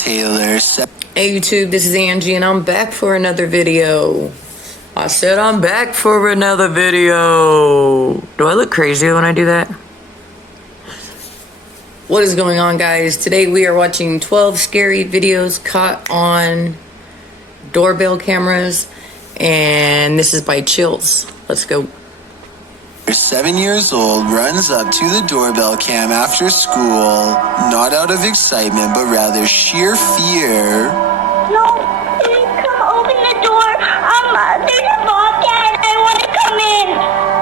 Taylor. Hey YouTube, this is Angie and I'm back for another video. I said I'm back for another video. Do I look crazy when I do that? What is going on, guys? Today we are watching 12 scary videos caught on doorbell cameras, and this is by Chills. Let's go. 7 years old runs up to the doorbell cam after school, not out of excitement, but rather sheer fear. No, please come open the door. There's a bobcat. I want to come in.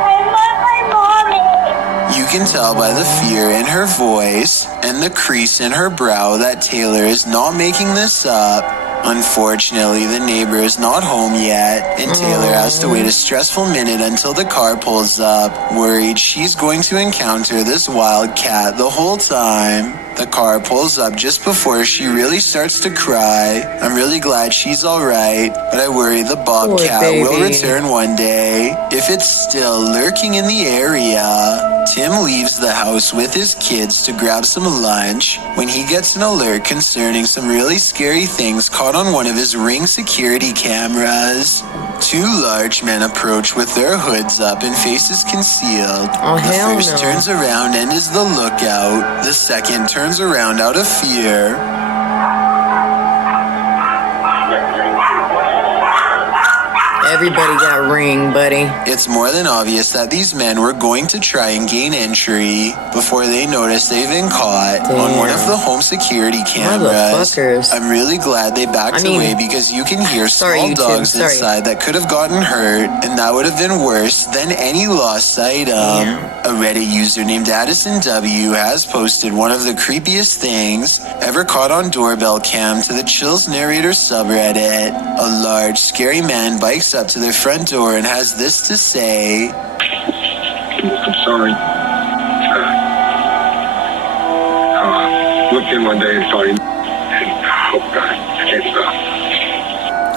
I love my mommy. You can tell by the fear in her voice and the crease in her brow that Taylor is not making this up. Unfortunately, the neighbor is not home yet, and Taylor has to wait a stressful minute until the car pulls up, worried she's going to encounter this wild cat the whole time. The car pulls up just before she really starts to cry. I'm really glad she's alright, but I worry the bobcat will return one day, if it's still lurking in the area. Tim leaves the house with his kids to grab some lunch when he gets an alert concerning some really scary things caught on one of his Ring security cameras. Two large men approach with their hoods up and faces concealed. The first turns around and is the lookout. The second turns around out of fear. Everybody got Ring, buddy. It's more than obvious that these men were going to try and gain entry before they notice they've been caught on one of the home security cameras. I'm really glad they backed away because you can hear small dogs inside that could have gotten hurt, and that would have been worse than any lost item. A Reddit user named Addison W has posted one of the creepiest things ever caught on doorbell cam to the Chills Narrator subreddit. A large, scary man bikes up to their front door and has this to say. I'm sorry. Looked in one day and saw him. Oh God, I can't stop.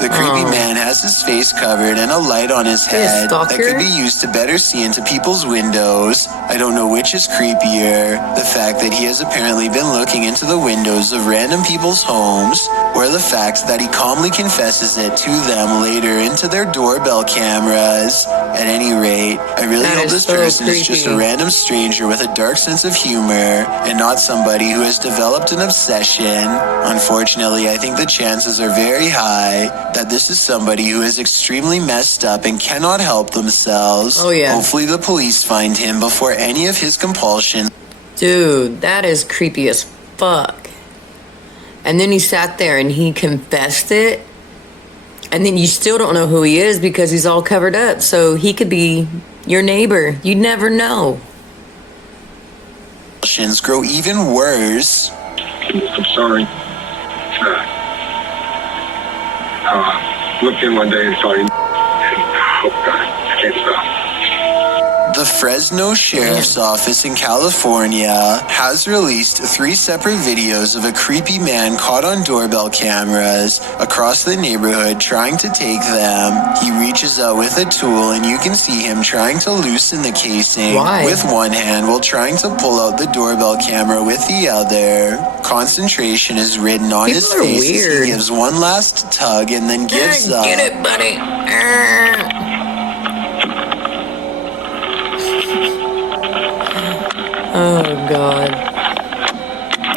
The creepy man has his face covered and a light on his head that could be used to better see into people's windows. I don't know which is creepier, the fact that he has apparently been looking into the windows of random people's homes, or the fact that he calmly confesses it to them later into their doorbell cameras. At any rate, I really hope this person is just a random stranger with a dark sense of humor and not somebody who has developed an obsession. Unfortunately, I think the chances are very high that this is somebody who is extremely messed up and cannot help themselves. Hopefully the police find him before any of his compulsions. Dude, that is creepy as fuck. And then he sat there and he confessed it. And then you still don't know who he is because he's all covered up. So he could be your neighbor. You'd never know. Grow even worse. I'm sorry. Looked in one day and saw him. Oh God, I can't stop. The Fresno Sheriff's Office in California has released 3 separate videos of a creepy man caught on doorbell cameras across the neighborhood trying to take them. He reaches out with a tool and you can see him trying to loosen the casing with one hand while trying to pull out the doorbell camera with the other. Concentration is written on his face as he gives one last tug and then gives up. Get it, buddy. Oh, God.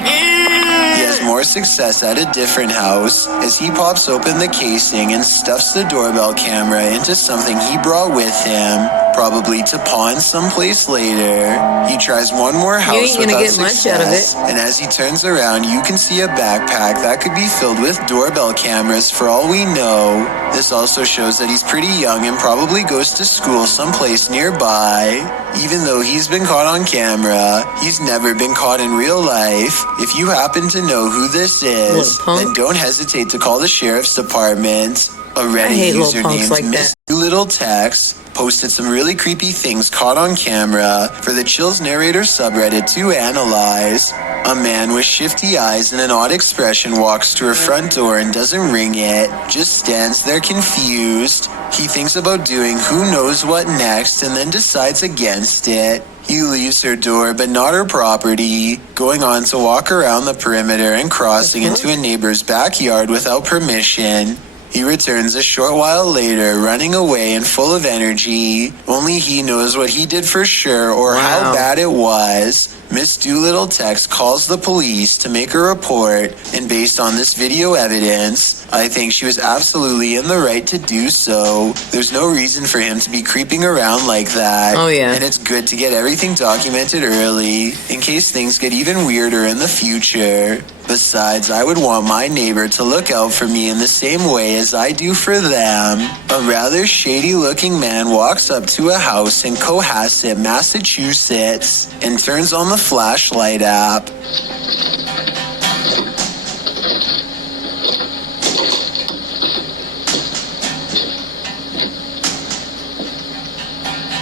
He has more success at a different house as he pops open the casing and stuffs the doorbell camera into something he brought with him, probably to pawn someplace later. He tries one more house without success, and as he turns around, you can see a backpack that could be filled with doorbell cameras for all we know. This also shows that he's pretty young and probably goes to school someplace nearby. Even though he's been caught on camera, he's never been caught in real life. If you happen to know who this is, then don't hesitate to call the sheriff's department. A Reddit user named Miss Little Text posted some really creepy things caught on camera for the Chills Narrator subreddit to analyze. A man with shifty eyes and an odd expression walks to her front door and doesn't ring it, just stands there confused. He thinks about doing who knows what next and then decides against it. He leaves her door but not her property, going on to walk around the perimeter and crossing into a neighbor's backyard without permission. He returns a short while later, running away and full of energy. Only he knows what he did for sure or how bad it was. Miss Doolittle Tex calls the police to make a report, and based on this video evidence, I think she was absolutely in the right to do so. There's no reason for him to be creeping around like that. Oh, yeah. And it's good to get everything documented early, in case things get even weirder in the future. Besides, I would want my neighbor to look out for me in the same way as I do for them. A rather shady-looking man walks up to a house in Cohasset, Massachusetts, and turns on the flashlight app.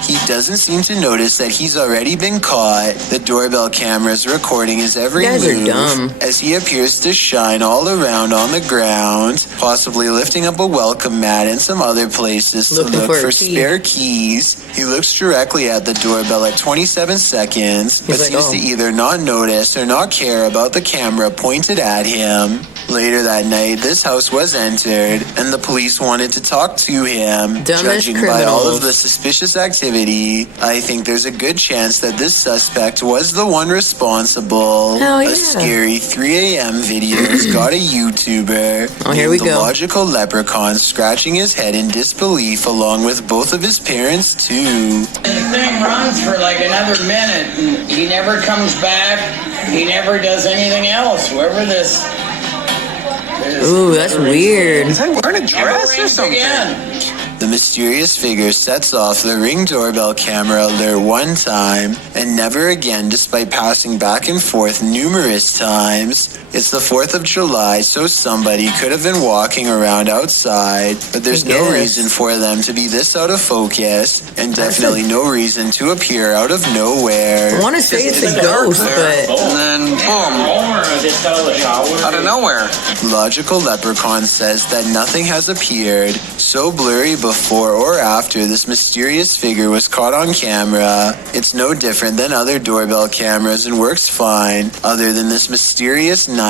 He doesn't seem to notice that he's already been caught. The doorbell camera's recording his every You guys are move dumb. as he appears to shine all around on the ground, possibly lifting up a welcome mat and some other places to Looking look for a for key. spare keys. He looks directly at the doorbell at 27 seconds, but like, seems to either not notice or not care about the camera pointed at him. Later that night, this house was entered, and the police wanted to talk to him. Dumb as Judging by all criminals. of the suspicious activity, I think there's a good chance that this suspect was the one responsible. Hell yeah. A scary 3 a.m. video has got a YouTuber Oh, here we named the go. Logical Leprechaun scratching his head in disbelief along with both of his parents too. The thing runs for like another minute, and he never comes back. He never does anything else. Whoever this. Ooh, that's weird. Is I wearing a Never dress or rings something? again. The mysterious figure sets off the Ring doorbell camera alert one time and never again, despite passing back and forth numerous times. It's the 4th of July, so somebody could have been walking around outside, but there's no guess. reason for them to be this out of focus, and definitely no reason to appear out of nowhere. I want to say it's a ghost, but And then boom, Homer just out of the shower. out of nowhere. Logical Leprechaun says that nothing has appeared so blurry before or after this mysterious figure was caught on camera. It's no different than other doorbell cameras and works fine, other than this mysterious night.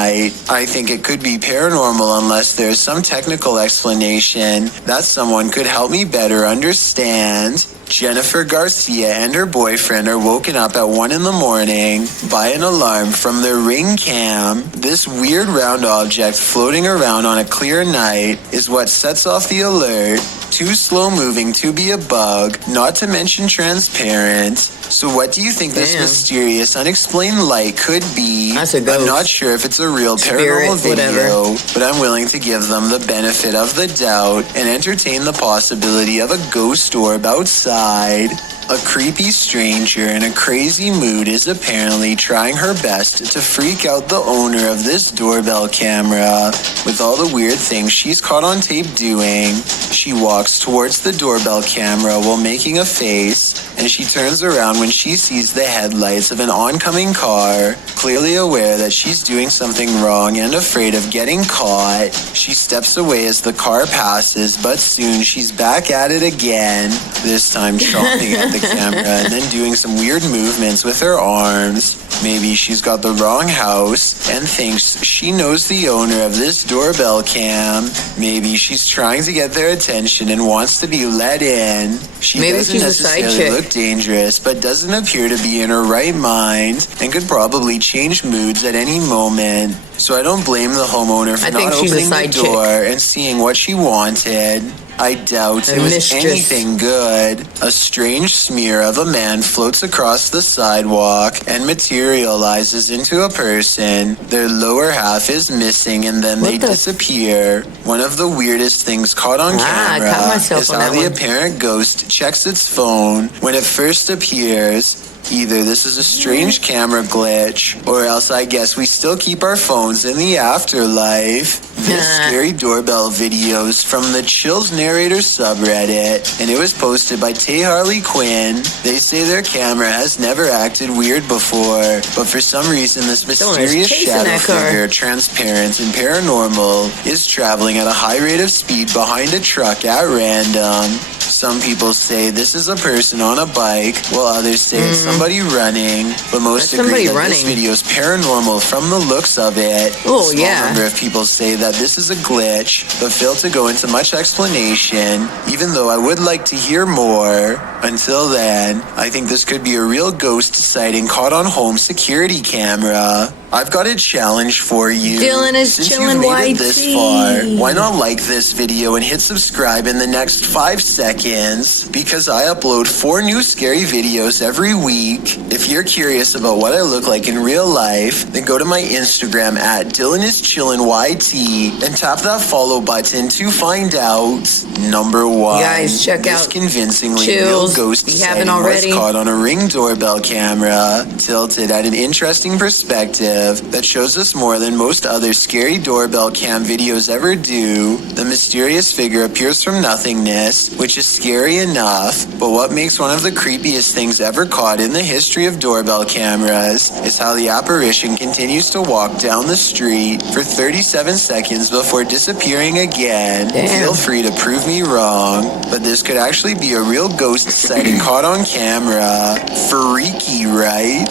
I think it could be paranormal unless there's some technical explanation that someone could help me better understand. Jennifer Garcia and her boyfriend are woken up at 1 in the morning by an alarm from their Ring cam. This weird round object floating around on a clear night is what sets off the alert. Too slow moving to be a bug, not to mention transparent. So what do you think this Damn. mysterious, unexplained light could be? That's a ghost. I'm not sure if it's a real Spirit, paranormal video, whatever. but I'm willing to give them the benefit of the doubt and entertain the possibility of a ghost orb outside. A creepy stranger in a crazy mood is apparently trying her best to freak out the owner of this doorbell camera with all the weird things she's caught on tape doing. She walks towards the doorbell camera while making a face, and she turns around when she sees the headlights of an oncoming car. Clearly aware that she's doing something wrong and afraid of getting caught, she steps away as the car passes, but soon she's back at it again, this time chomping at the camera and then doing some weird movements with her arms. Maybe she's got the wrong house and thinks she knows the owner of this doorbell cam. Maybe she's trying to get their attention and wants to be let in. She Maybe doesn't she's a side necessarily chick. look dangerous, but doesn't appear to be in her right mind and could probably change moods at any moment. So I don't blame the homeowner for I think not she's a opening the side chick. door and seeing what she wanted. I doubt A it was mistress. anything good. A strange smear of a man floats across the sidewalk and materializes into a person. Their lower half is missing and then they What the- disappear. One of the weirdest things caught on I camera caught myself is on how that the one. apparent ghost checks its phone when it first appears. Either this is a strange camera glitch, or else I guess we still keep our phones in the afterlife. This scary doorbell video is from the Chills Narrator subreddit, and it was posted by Tay Harley Quinn. They say their camera has never acted weird before, but for some reason this mysterious shadow figure, transparent and paranormal, is traveling at a high rate of speed behind a truck at random. Some people say this is a person on a bike, while others say it's somebody running, but most agree that this video is paranormal from the looks of it. Oh, a small number of people say that this is a glitch, but fail to go into much explanation, even though I would like to hear more. Until then, I think this could be a real ghost sighting caught on home security camera. I've got a challenge for you. Dylan is Since chilling you've made it this far, YT. why not like this video and hit subscribe in the next 5 seconds? Because I upload 4 new scary videos every week. If you're curious about what I look like in real life, then go to my Instagram at DylanIsChillinYT and tap that follow button to find out. Number 1. Guys, check this out convincingly Chills. real ghost If you haven't sighting was already. caught on a Ring doorbell camera, tilted at an interesting perspective that shows us more than most other scary doorbell cam videos ever do. The mysterious figure appears from nothingness, which is scary enough, but what makes one of the creepiest things ever caught in the history of doorbell cameras is how the apparition continues to walk down the street for 37 seconds before disappearing again. Damn. Feel free to prove me wrong, but this could actually be a real ghost sighting caught on camera. Freaky, right?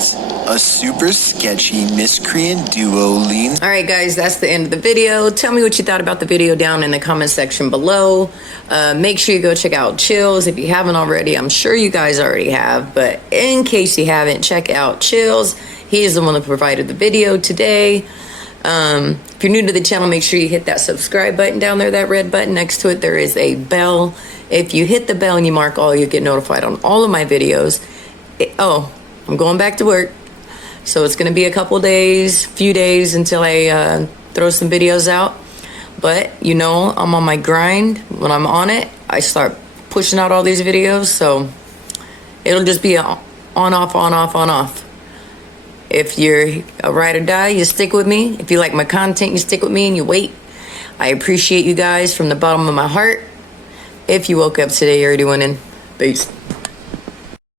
A super sketchy miscreant duo leans. All right, guys, that's the end of the video. Tell me what you thought about the video down in the comment section below. Make sure you go check out Chills if you haven't already. I'm sure you guys already have, but in case you haven't, check out Chills. He is the one that provided the video today. If you're new to the channel, make sure you hit that subscribe button down there, that red button. Next to it, there is a bell. If you hit the bell and you mark all, you get notified on all of my videos. I'm going back to work. So it's going to be a couple days, few days until I throw some videos out. But, you know, I'm on my grind. When I'm on it, I start pushing out all these videos. So it'll just be a on, off, on, off, on, off. If you're a ride or die, you stick with me. If you like my content, you stick with me and you wait. I appreciate you guys from the bottom of my heart. If you woke up today, you're already winning. Peace.